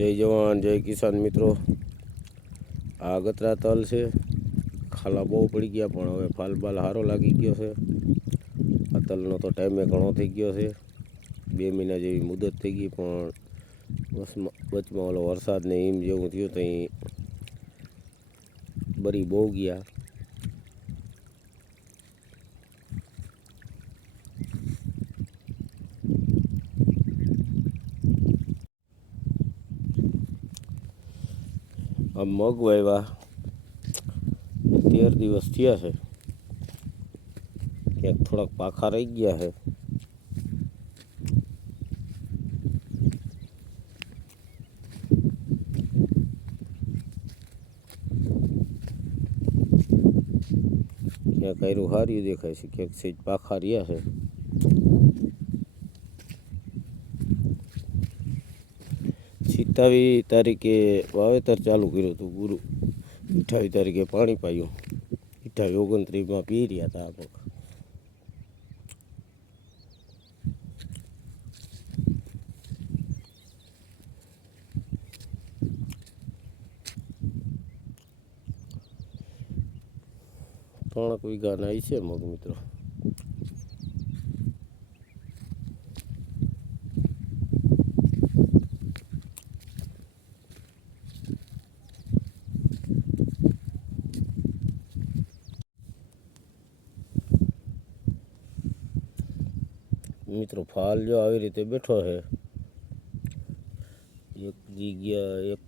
જય જવાન જય કિસાન મિત્રો। આ અગતરા તલ છે, ખાલા બહુ પડી ગયા પણ હવે ફાલ બાલ સારો લાગી ગયો છે। આ તલનો તો ટાઈમે ઘણો થઈ ગયો છે, 2 મહિના જેવી મુદત થઈ ગઈ પણ વચમાં ઓલો વરસાદ ને એમ જેવું થયું તો બરી બહુ ગયા। આ મગ વાવ્યા 13 દિવસ થયા છે, ક્યાંક થોડાક પાખા રહી ગયા છે। ક્યાંક આયરું હાર્યું દેખાય છે, ક્યાંક સેજ પાખા રહ્યા છે। 27 તારીખે વાવેતર ચાલુ કર્યું હતું, ગુરુ 28 તારીખે પાણી પાયું, 28-29 પી રહ્યા હતા આ પગ। ત્રણ વીઘા નાઈ છે મગ મિત્રો। મિત્રો ફાલ જો આવી રીતે બેઠો છે, એક જગ્યા એક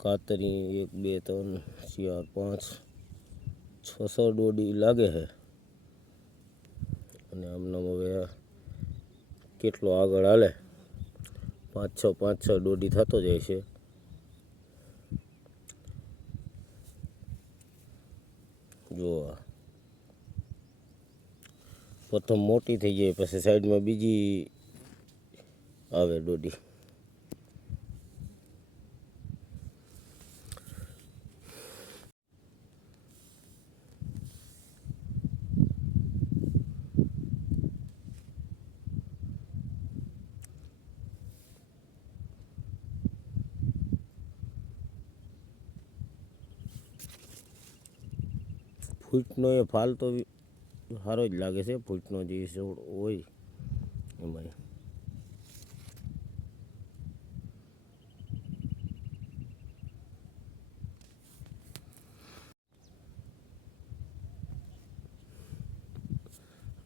કાતરી 1 2 3 4 5 6 દોડી લાગે છે। અને આમનામ હવે કેટલો આગળ હાલે 5 6 દોડી થતો જાય છે। જો પ્રથમ મોટી થઈ જાય પછી સાઈડમાં બીજી આવે દોડી। ફૂટનો એ ફાલ તો સારો જ લાગે છે, ફૂટનો જે છોડ હોય એમાં।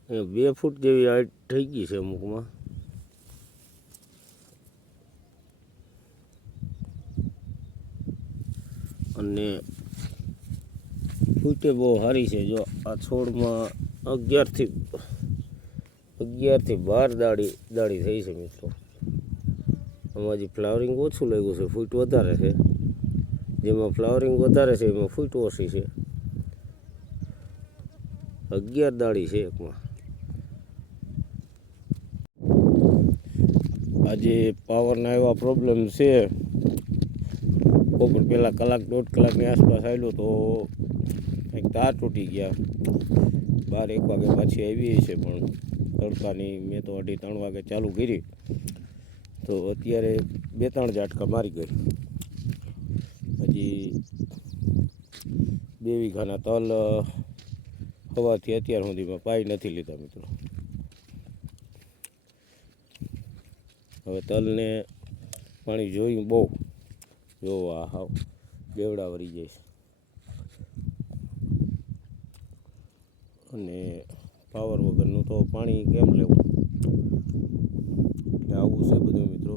એ 2 ફૂટ જેવી હાઈટ થઈ ગઈ છે અમુકમાં। અને ફૂટે બહુ સારી છે। જો આ છોડમાં 11 થી 12 દાડી થઈ છે મિત્રો। આમાં જે ફ્લાવરિંગ ઓછું લાગ્યું છે, ફૂટ વધારે છે। જેમાં ફ્લાવરિંગ વધારે છે એમાં ફૂટ ઓછી છે। 11 દાડી છે એકમાં। આજે પાવરના એવા પ્રોબ્લેમ છે, બપોર પહેલાં કલાક 1.5 કલાકની આસપાસ આવ્યો તો કંઈક તાર તૂટી ગયા। 12 1 વાગે પાછી આવી છે પણ તડકાની મેં તો 2:30 3 વાગે ચાલુ કરી તો અત્યારે 2-3 ઝાટકા મારી ગઈ। હજી 2 વીઘાના તલ સવારથી અત્યાર સુધીમાં પાઈ નથી લીધા મિત્રો। હવે તલને પાણી જોયું બહુ, જોવા હાવ બેવડા વળી જાય છે। અને પાવર વગરનું તો પાણી કેમ લેવું, એટલે આવું છે બધું મિત્રો।